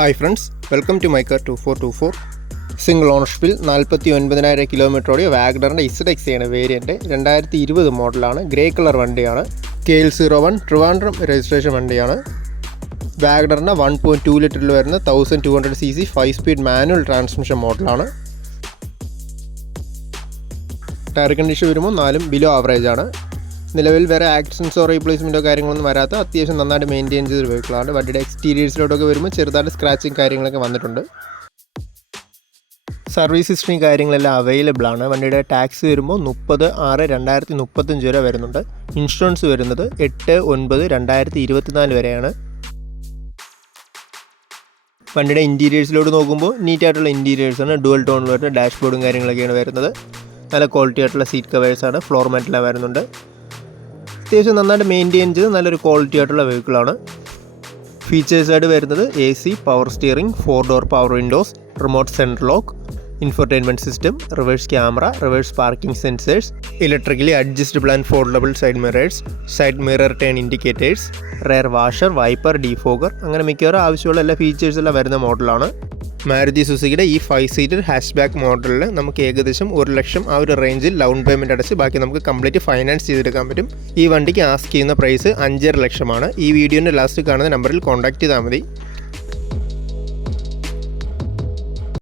Hi friends, welcome to my car 2424. Single ഓണർഷിപ്പിൽ 49,000 കിലോമീറ്ററോടെ വാഗ്നറിൻ്റെ ZX ആണ് വേരിയൻറ്റ്. 2020 മോഡലാണ്. ഗ്രേ കളർ വണ്ടിയാണ്. KL01 ട്രിവാൻഡ്രം രജിസ്ട്രേഷൻ വണ്ടിയാണ്. വാഗ്നറിൻ്റെ 1.2 ലിറ്ററിൽ വരുന്ന 1200cc 5 സ്പീഡ് മാനുവൽ ട്രാൻസ്മിഷൻ മോഡലാണ്. ടയർ കണ്ടീഷൻ വരുമ്പോൾ 4 ബിലോ ആവറേജ് ആണ്. നിലവിൽ വേറെ ആക്സിഡൻസോ റീപ്ലേസ്മെൻറ്റോ കാര്യങ്ങളൊന്നും വരാത്ത അത്യാവശ്യം നന്നായിട്ട് മെയിൻറ്റെയിൻ ചെയ്തൊരു വെഹിക്കിളാണ്. വണ്ടിയുടെ എക്സ്റ്റീരിയേഴ്സിലോട്ടൊക്കെ വരുമ്പോൾ ചെറുതായിട്ട് സ്ക്രാച്ചിങ് കാര്യങ്ങളൊക്കെ വന്നിട്ടുണ്ട്. സർവീസ് ഹിസ്റ്ററിയും കാര്യങ്ങളെല്ലാം അവൈലബിൾ ആണ്. വണ്ടിയുടെ ടാക്സ് വരുമ്പോൾ 30/6/2035 വരെ വരുന്നുണ്ട്. ഇൻഷുറൻസ് വരുന്നത് 8/9/2024 വരെയാണ്. വണ്ടിയുടെ ഇൻറ്റീരിയേഴ്സിലോട്ട് നോക്കുമ്പോൾ നീറ്റായിട്ടുള്ള ഇൻറ്റീരിയേഴ്സാണ്. ഡുവൽ ടോൺ വരുന്ന ഡാഷ്ബോർഡും കാര്യങ്ങളൊക്കെയാണ് വരുന്നത്. നല്ല ക്വാളിറ്റി ആയിട്ടുള്ള സീറ്റ് കവേഴ്സാണ്. ഫ്ലോർ മാറ്റെല്ലാം വരുന്നുണ്ട്. അത്യാവശ്യം നന്നായിട്ട് മെയിൻറ്റെയിൻ ചെയ്ത് നല്ലൊരു ക്വാളിറ്റി ആയിട്ടുള്ള വെഹിക്കിളാണ്. ഫീച്ചേഴ്സായിട്ട് വരുന്നത് AC, power steering, 4 door power Windows, remote central lock, infotainment system, reverse camera, reverse parking sensors, electrically adjustable and foldable side mirrors, side mirror turn indicators, rare washer, wiper, defogger, അങ്ങനെ മിക്കവാറും ആവശ്യമുള്ള എല്ലാ ഫീച്ചേഴ്സെല്ലാം വരുന്ന മോഡലാണ്. മാരുതി സുസുക്കിയുടെ ഈ 5 seater hash back മോഡലിൽ നമുക്ക് ഏകദേശം 1 ലക്ഷം ആ ഒരു റേഞ്ചിൽ ഡൗൺ പേയ്മെൻറ്റ് അടച്ച് ബാക്കി നമുക്ക് കംപ്ലീറ്റ് ഫൈനാൻസ് ചെയ്തെടുക്കാൻ പറ്റും. ഈ വണ്ടിക്ക് ആസ്ക് ചെയ്യുന്ന പ്രൈസ് 5.5 ലക്ഷമാണ്. ഈ വീഡിയോൻ്റെ ലാസ്റ്റ് കാണുന്ന നമ്പറിൽ കോൺടാക്ട് ചെയ്താൽ മതി.